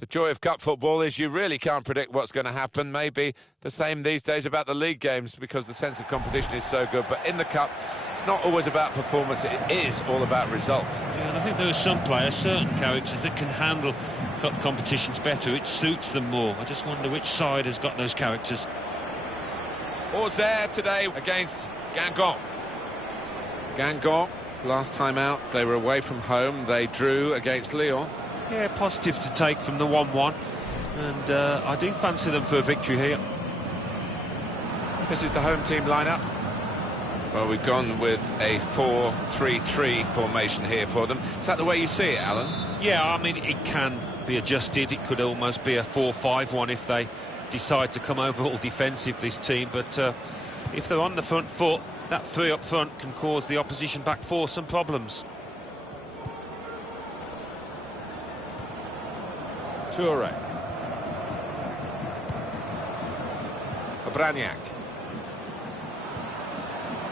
The joy of cup football is you really can't predict what's going to happen. Maybe the same these days about the league games because the sense of competition is so good. But in the cup, it's not always about performance. It is all about results. Yeah, and I think there are some players, certain characters, that can handle cup competitions better. It suits them more. I just wonder which side has got those characters. Auxerre today against Guingamp. Guingamp, last time out, they were away from home. They drew against Lyon. Yeah, positive to take from the 1-1, and I do fancy them for a victory here. This is the home team lineup. Well, we've gone with a 4-3-3 formation here for them. Is that the way you see it, Alan? Yeah, I mean, it can be adjusted. It could almost be a 4-5-1 if they decide to come over all defensive, this team. But if they're on the front foot, that three up front can cause the opposition back four some problems. Toure. Obraniak.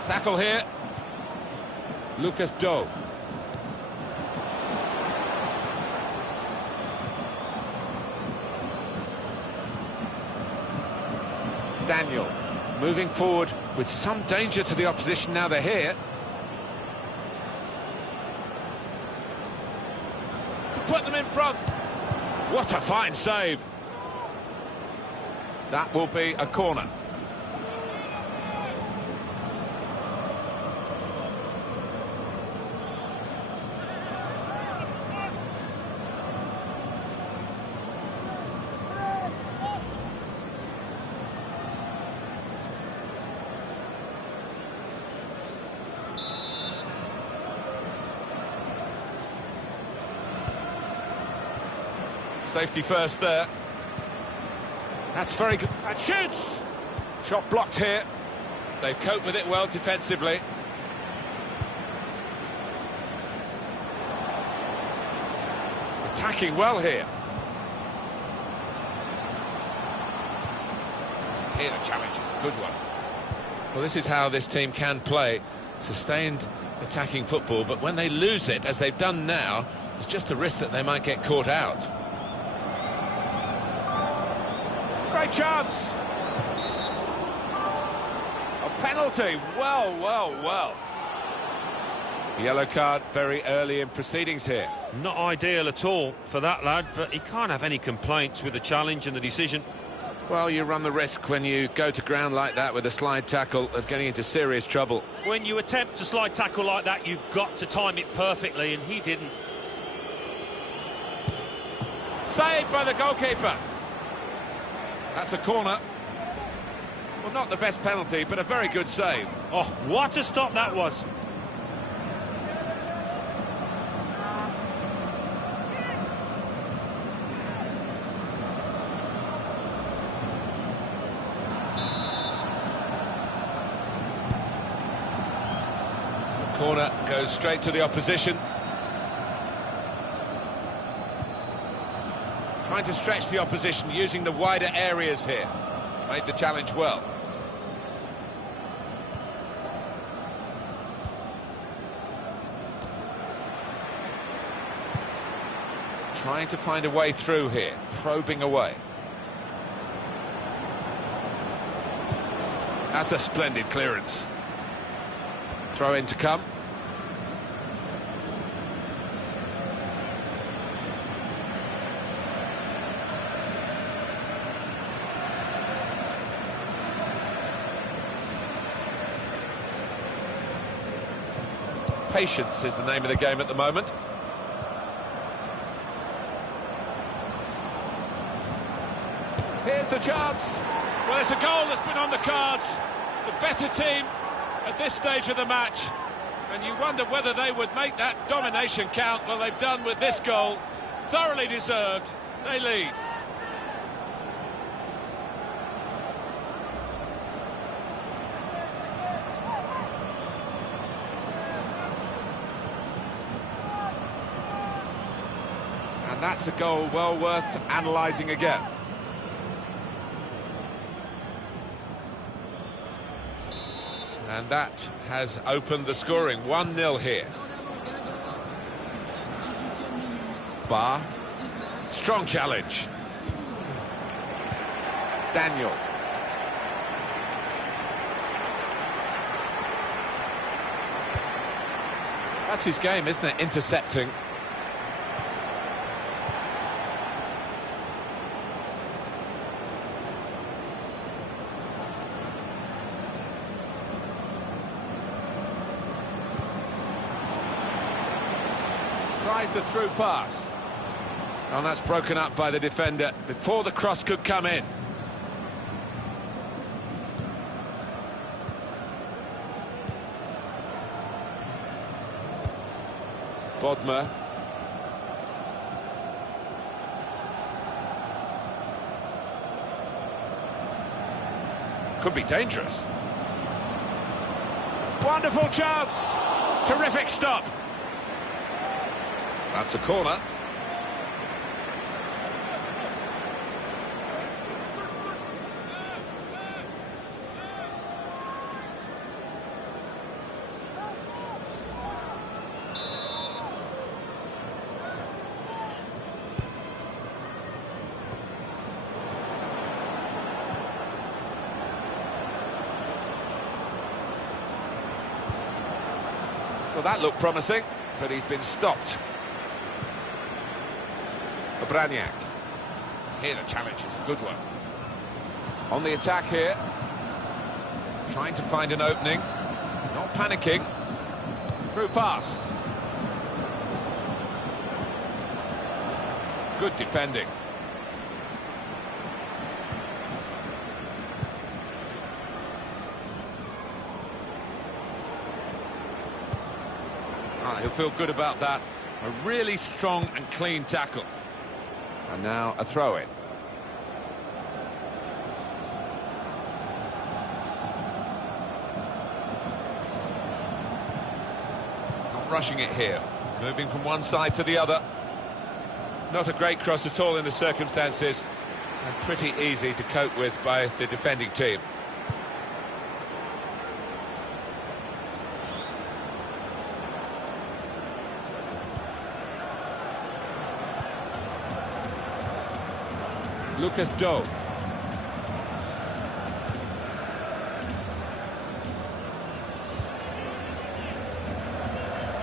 Tackle here. Lucas Doe. Daniel moving forward with some danger to the opposition now they're here. To put them in front. What a fine save. That will be a corner. Safety first there. That's very good. And shoots! Shot blocked here. They've coped with it well defensively. Attacking well here. Here the challenge is a good one. Well, this is how this team can play. Sustained attacking football, but when they lose it, as they've done now, there's just a risk that they might get caught out. Great chance! A penalty, well. Yellow card very early in proceedings here. Not ideal at all for that lad, but he can't have any complaints with the challenge and the decision. Well, you run the risk when you go to ground like that with a slide tackle of getting into serious trouble. When you attempt a slide tackle like that, you've got to time it perfectly, and he didn't. Saved by the goalkeeper. That's a corner. Well, not the best penalty, but a very good save. Oh, what a stop that was. The corner goes straight to the opposition. Trying to stretch the opposition using the wider areas here. Made the challenge well. Trying to find a way through here, probing away. That's a splendid clearance. Throw in to come. Patience is the name of the game at the moment. Here's the chance. Well, it's a goal that's been on the cards. The better team at this stage of the match. And you wonder whether they would make that domination count. Well, they've done with this goal. Thoroughly deserved. They lead. And that's a goal well worth analysing again. And that has opened the scoring. 1-0 here. Bar Strong challenge. Daniel. That's his game, isn't it? Intercepting. Tries the through pass. And that's broken up by the defender before the cross could come in. Bodmer. Could be dangerous. Wonderful chance! Terrific stop. That's a corner. Well, that looked promising, but he's been stopped. Braniak. Here the challenge is a good one. On the attack here. Trying to find an opening. Not panicking. Through pass. Good defending. He'll feel good about that. A really strong and clean tackle. And now a throw-in. Not rushing it here. Moving from one side to the other. Not a great cross at all in the circumstances. And pretty easy to cope with by the defending team. Lucas Doe.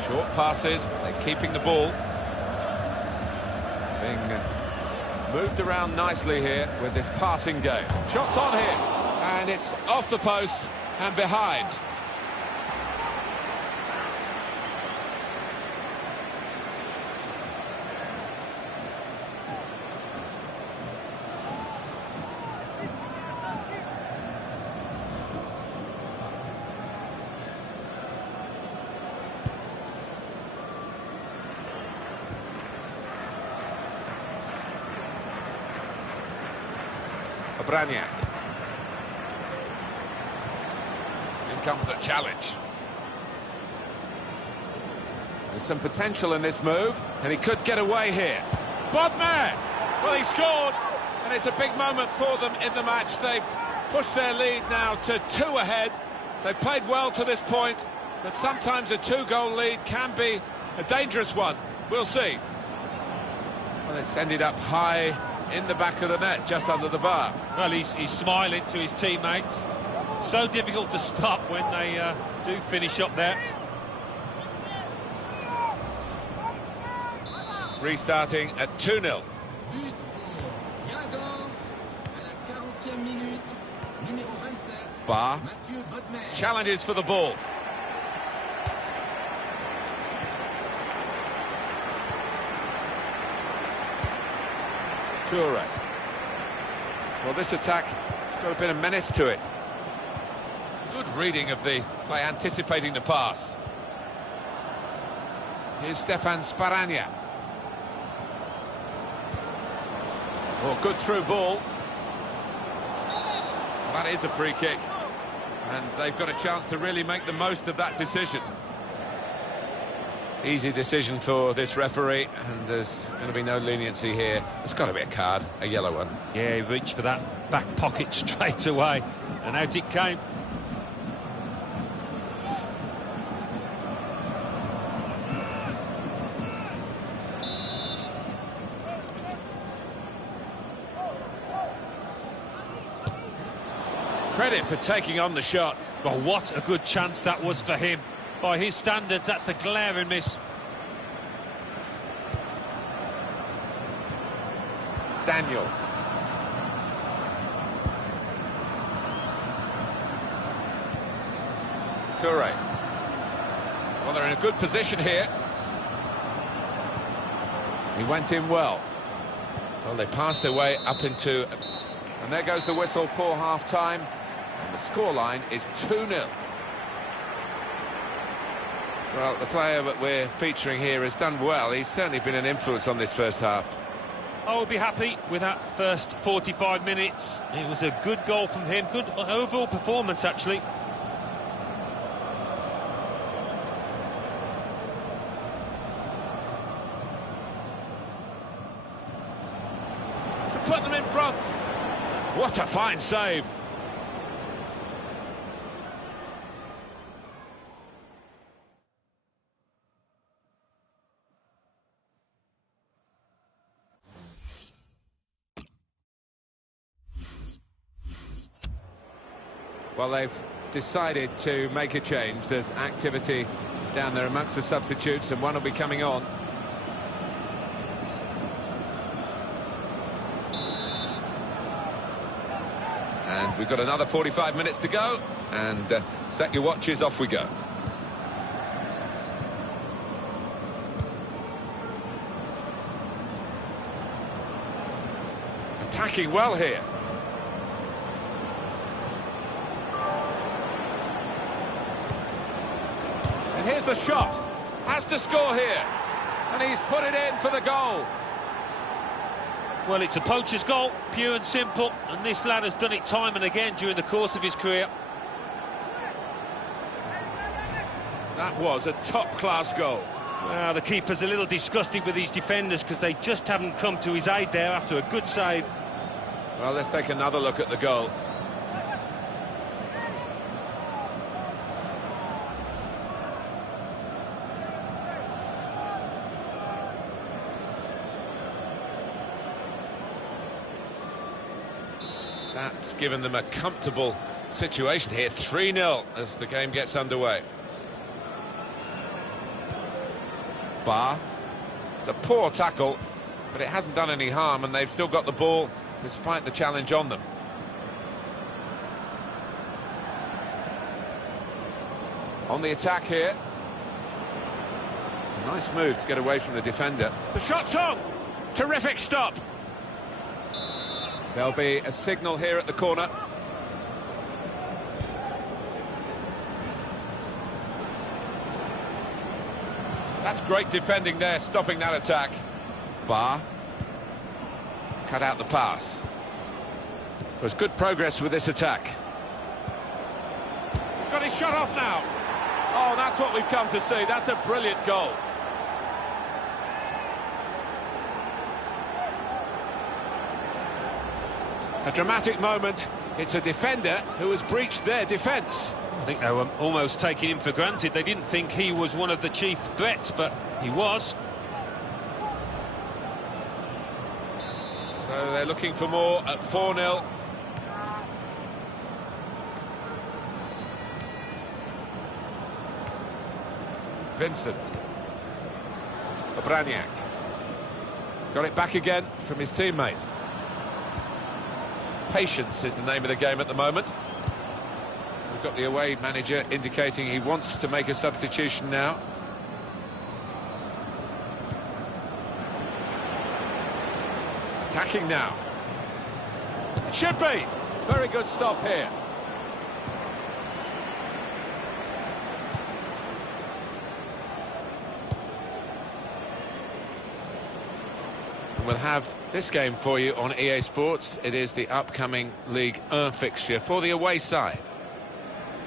Short passes, they're keeping the ball. Being moved around nicely here with this passing game. Shots on him, and it's off the post and behind. Braniak. In comes the challenge. There's some potential in this move, and he could get away here. Bodmer! Well, he scored, and it's a big moment for them in the match. They've pushed their lead now to 2 ahead. They've played well to this point, but sometimes a 2-goal lead can be a dangerous one. We'll see. Well, it's ended up high in the back of the net, just under the bar. Well, he's smiling to his teammates. So difficult to stop when they do finish up there. Restarting at 2-0. Bar challenges for the ball. Toure. Well, this attack has got a bit of menace to it. Good reading of the play, anticipating the pass. Here's Stefan Sparania. Oh, good through ball. Well, that is a free kick. And they've got a chance to really make the most of that decision. Easy decision for this referee, and there's going to be no leniency here. It's got to be a card, a yellow one. Yeah, he reached for that back pocket straight away, and out it came. credit for taking on the shot. Well, what a good chance that was for him. By his standards, that's a glaring miss. Daniel. Toure. Well, they're in a good position here. He went in well. Well, they passed their way up into... And there goes the whistle for half-time. And the scoreline is 2-0. Well, the player that we're featuring here has done well. He's certainly been an influence on this first half. I would be happy with that first 45 minutes. It was a good goal from him. Good overall performance, actually. To put them in front. What a fine save. Well, they've decided to make a change. There's activity down there amongst the substitutes, and one will be coming on. And we've got another 45 minutes to go, and set your watches, off we go. Attacking well here. And here's the shot. Has to score here. And he's put it in for the goal. Well, it's a poacher's goal, pure and simple, and this lad has done it time and again during the course of his career. That was a top-class goal. The keeper's a little disgusted with his defenders because they just haven't come to his aid there after a good save. Well, let's take another look at the goal. That's given them a comfortable situation here. 3-0 as the game gets underway. Bar. It's a poor tackle, but it hasn't done any harm, and they've still got the ball despite the challenge on them. On the attack here. Nice move to get away from the defender. The shot's on! Terrific stop! There'll be a signal here at the corner. That's great defending there, stopping that attack. Bar. Cut out the pass. There's good progress with this attack. He's got his shot off now. Oh, that's what we've come to see. That's a brilliant goal. A dramatic moment. It's a defender who has breached their defence. I think they were almost taking him for granted. They didn't think he was one of the chief threats, but he was. So they're looking for more at 4-0. Vincent. Obraniak. He's got it back again from his teammate. Patience is the name of the game at the moment. We've got the away manager indicating he wants to make a substitution now. Attacking now. It should be. Very good stop here. We'll have this game for you on EA Sports. It is the upcoming League 1 fixture for the away side.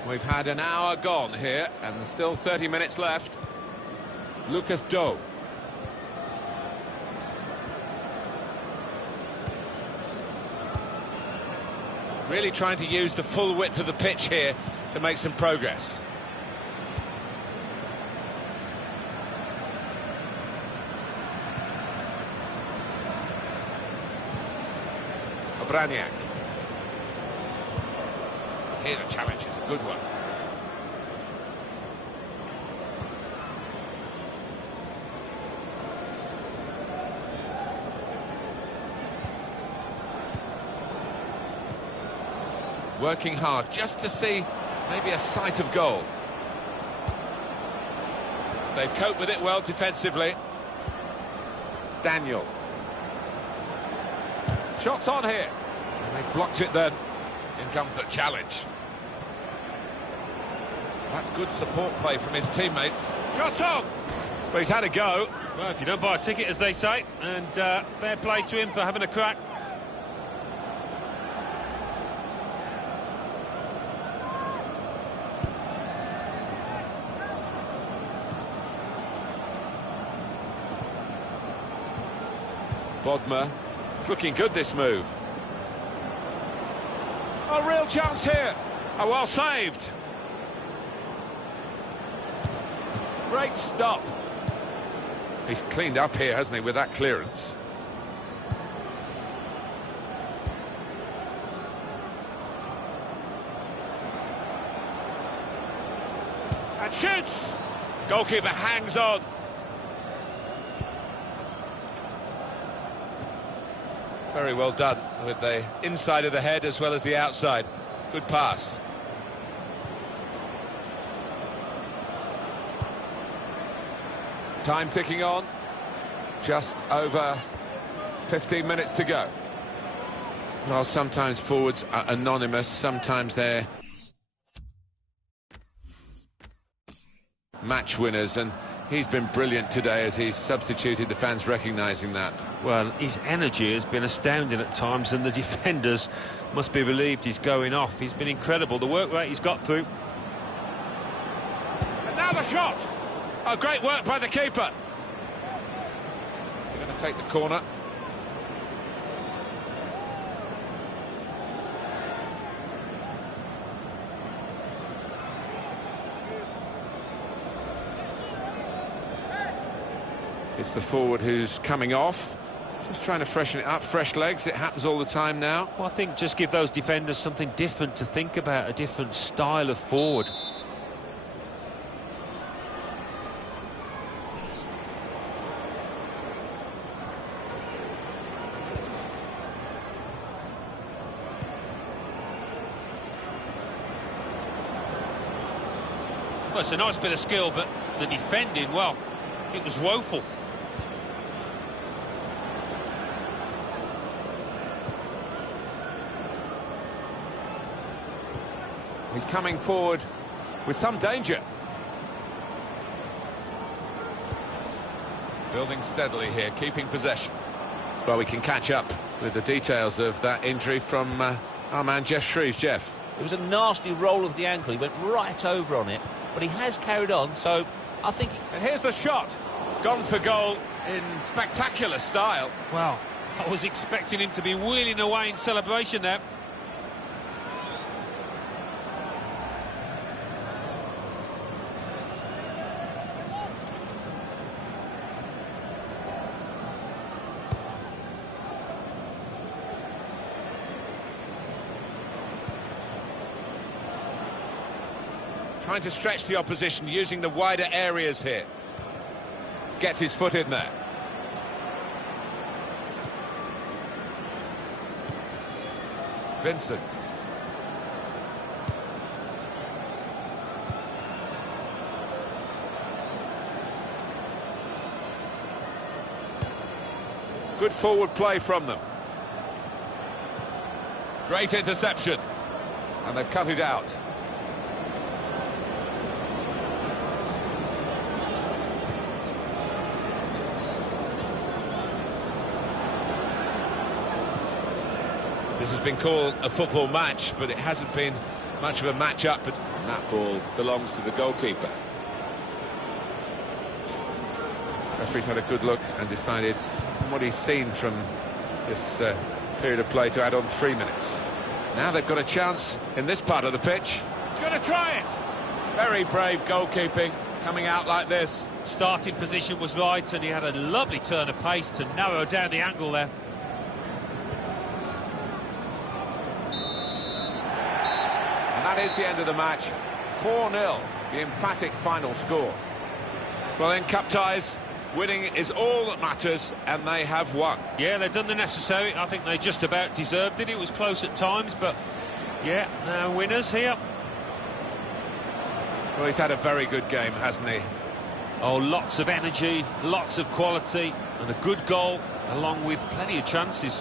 We've had an hour gone here, and there's still 30 minutes left. Lucas Doe. Really trying to use the full width of the pitch here to make some progress. Obraniak. Here the challenge is a good one. Working hard just to see maybe a sight of goal. They've coped with it well defensively. Daniel. Shots on here. And they blocked it then. In comes the challenge. That's good support play from his teammates. Shots on! But he's had a go. Well, if you don't buy a ticket, as they say, and fair play to him for having a crack. Bodmer. It's looking good, this move. A real chance here. Oh, well saved. Great stop. He's cleaned up here, hasn't he, with that clearance. And shoots. Goalkeeper hangs on. Very well done with the inside of the head as well as the outside. Good pass. Time ticking on. Just over 15 minutes to go. Well, sometimes forwards are anonymous, sometimes they're match winners, and he's been brilliant today as he's substituted, the fans recognising that. Well, his energy has been astounding at times, and the defenders must be relieved he's going off. He's been incredible, the work rate he's got through. And now the shot! Oh, great work by the keeper. They're going to take the corner. It's the forward who's coming off. Just trying to freshen it up, fresh legs. It happens all the time now. Well, I think just give those defenders something different to think about, a different style of forward. Well, it's a nice bit of skill, but the defending, well, it was woeful. He's coming forward with some danger. Building steadily here, keeping possession. Well, we can catch up with the details of that injury from our man Jeff Shreves. Jeff. It was a nasty roll of the ankle. He went right over on it, but he has carried on, so I think... And here's the shot. Gone for goal in spectacular style. Well, I was expecting him to be wheeling away in celebration there. Trying to stretch the opposition, using the wider areas here. Gets his foot in there. Vincent. Good forward play from them. Great interception. And they've cut it out. This has been called a football match, but it hasn't been much of a match-up. But that ball belongs to the goalkeeper. Referee's had a good look and decided, from what he's seen from this period of play, to add on 3 minutes. Now they've got a chance in this part of the pitch. He's going to try it. Very brave goalkeeping, coming out like this. Starting position was right, and he had a lovely turn of pace to narrow down the angle there. that is the end of the match. 4-0, the emphatic final score. Well, in cup ties, winning is all that matters, and they have won. Yeah, they've done the necessary. I think they just about deserved it. It was close at times, but yeah, now winners here. Well, he's had a very good game, hasn't he? Oh, lots of energy, lots of quality, and a good goal, along with plenty of chances.